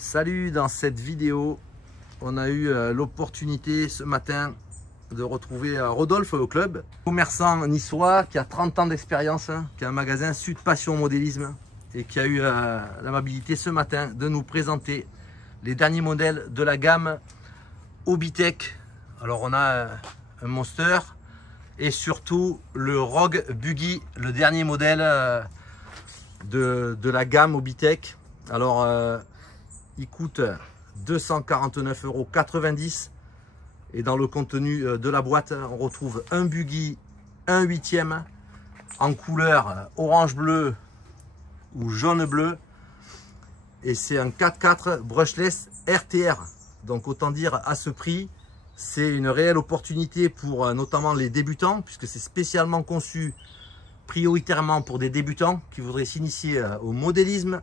Salut, dans cette vidéo, on a eu l'opportunité ce matin de retrouver Rodolphe au club, commerçant niçois qui a 30 ans d'expérience, qui a un magasin Sud Passion Modélisme et qui a eu l'amabilité ce matin de nous présenter les derniers modèles de la gamme Obitech. Alors on a un Monster et surtout le Rogue Buggy, le dernier modèle de la gamme Obitech. Alors il coûte 249,90 € et dans le contenu de la boîte on retrouve un buggy 1/8 en couleur orange bleu ou jaune bleu et c'est un 4x4 brushless RTR. Donc autant dire, à ce prix c'est une réelle opportunité pour notamment les débutants, puisque c'est spécialement conçu prioritairement pour des débutants qui voudraient s'initier au modélisme.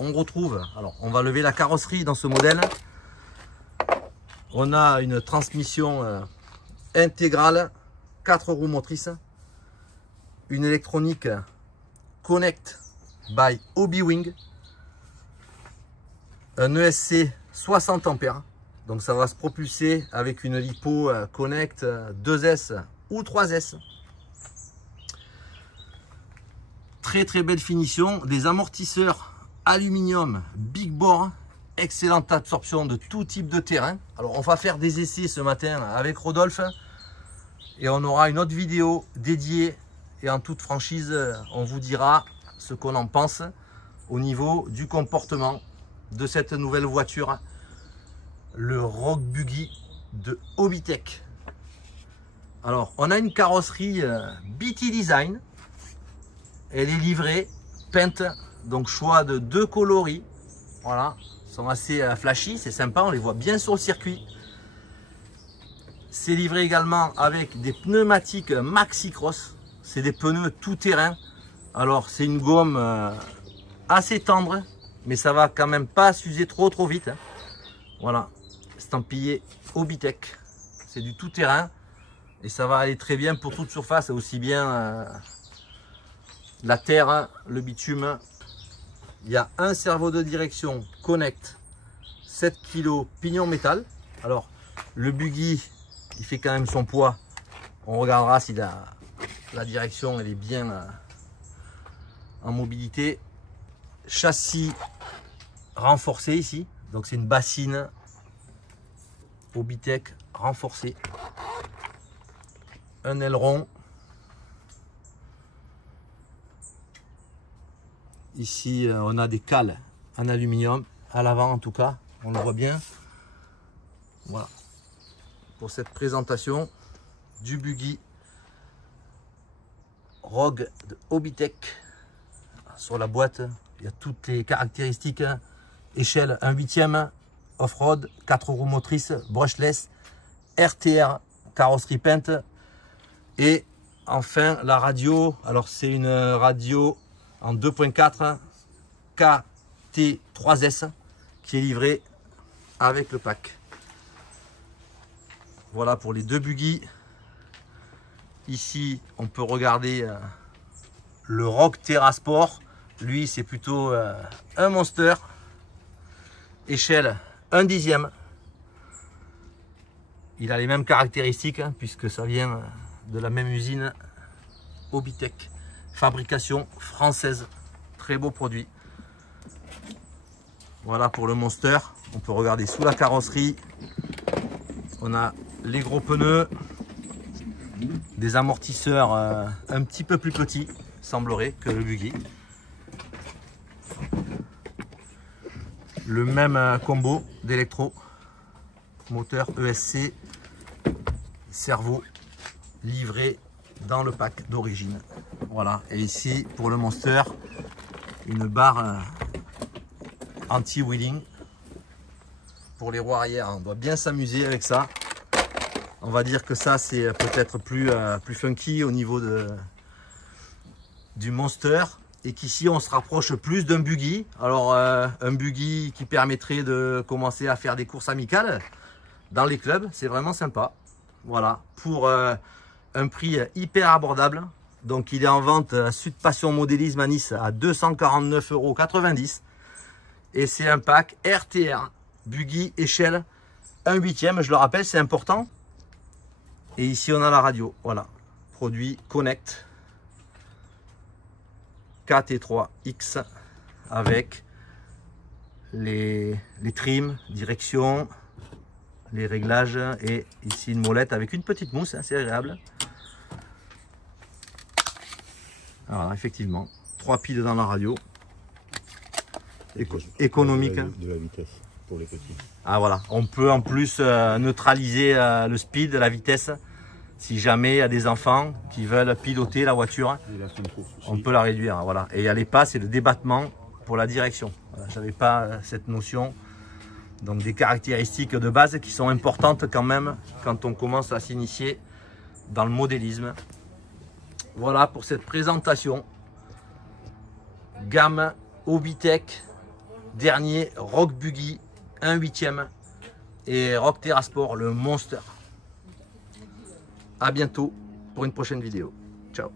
On retrouve, alors on va lever la carrosserie dans ce modèle. On a une transmission intégrale, 4 roues motrices, une électronique Connect by Obiwing, un ESC 60 ampères, donc ça va se propulser avec une lipo Connect 2S ou 3S. Très belle finition, des amortisseurs aluminium Big Bore, excellente absorption de tout type de terrain. Alors on va faire des essais ce matin avec Rodolphe et on aura une autre vidéo dédiée et en toute franchise on vous dira ce qu'on en pense au niveau du comportement de cette nouvelle voiture, le Rogue Buggy de Obitech. Alors on a une carrosserie BT Design, elle est livrée peinte, donc choix de 2 coloris, voilà, ils sont assez flashy, c'est sympa, on les voit bien sur le circuit. C'est livré également avec des pneumatiques Maxi Cross, c'est des pneus tout terrain. Alors c'est une gomme assez tendre, mais ça va quand même pas s'user trop vite, hein. Voilà, estampillé Obitech, c'est du tout terrain et ça va aller très bien pour toute surface, aussi bien la terre, hein, le bitume. Il y a un cerveau de direction Connect 7 kg pignon métal. Alors le buggy il fait quand même son poids, on regardera si la direction elle est bien en mobilité. Châssis renforcé ici, donc c'est une bassine Obitech renforcée, un aileron ici, on a des cales en aluminium à l'avant, en tout cas on le voit bien. Voilà pour cette présentation du buggy Rogue de Obitech. Sur la boîte il y a toutes les caractéristiques, échelle 1/8, off-road, 4 roues motrices, brushless, RTR, carrosserie peinte et enfin la radio. Alors c'est une radio en 2.4 KT3S qui est livrée avec le pack. Voilà pour les deux buggy. Ici on peut regarder le Rogue Terrasport, lui c'est plutôt un Monster, échelle 1/10. Il a les mêmes caractéristiques, hein, puisque ça vient de la même usine Obitech, fabrication française, très beau produit. Voilà pour le Monster. On peut regarder sous la carrosserie, on a les gros pneus, des amortisseurs un petit peu plus petits, semblerait, que le buggy. Le même combo d'électro, moteur ESC, cerveau livré dans le pack d'origine. Voilà, et ici pour le Monster, une barre anti-wheeling pour les roues arrière. On doit bien s'amuser avec ça. On va dire que ça c'est peut-être plus funky au niveau du Monster, et qu'ici on se rapproche plus d'un buggy. Alors un buggy qui permettrait de commencer à faire des courses amicales dans les clubs, c'est vraiment sympa. Voilà, pour un prix hyper abordable. Donc il est en vente à Sud Passion Modélisme à Nice à 249,90 €. Et c'est un pack RTR, buggy, échelle, 1/8. Je le rappelle, c'est important. Et ici, on a la radio. Voilà, produit Connect KT3X avec les trims, direction, les réglages et ici une molette avec une petite mousse, hein, c'est agréable. Alors effectivement, 3 piles dans la radio, économique. De la vitesse pour les petits. Ah voilà, on peut en plus neutraliser le speed, la vitesse. Si jamais il y a des enfants qui veulent piloter la voiture, on peut la réduire. Voilà. Et il y a les passes et le débattement pour la direction. Voilà, je n'avais pas cette notion. Donc des caractéristiques de base qui sont importantes quand même quand on commence à s'initier dans le modélisme. Voilà pour cette présentation. Gamme Hobbytech, dernier Rock Buggy 1/8 et Rock Terrasport le Monster. À bientôt pour une prochaine vidéo. Ciao.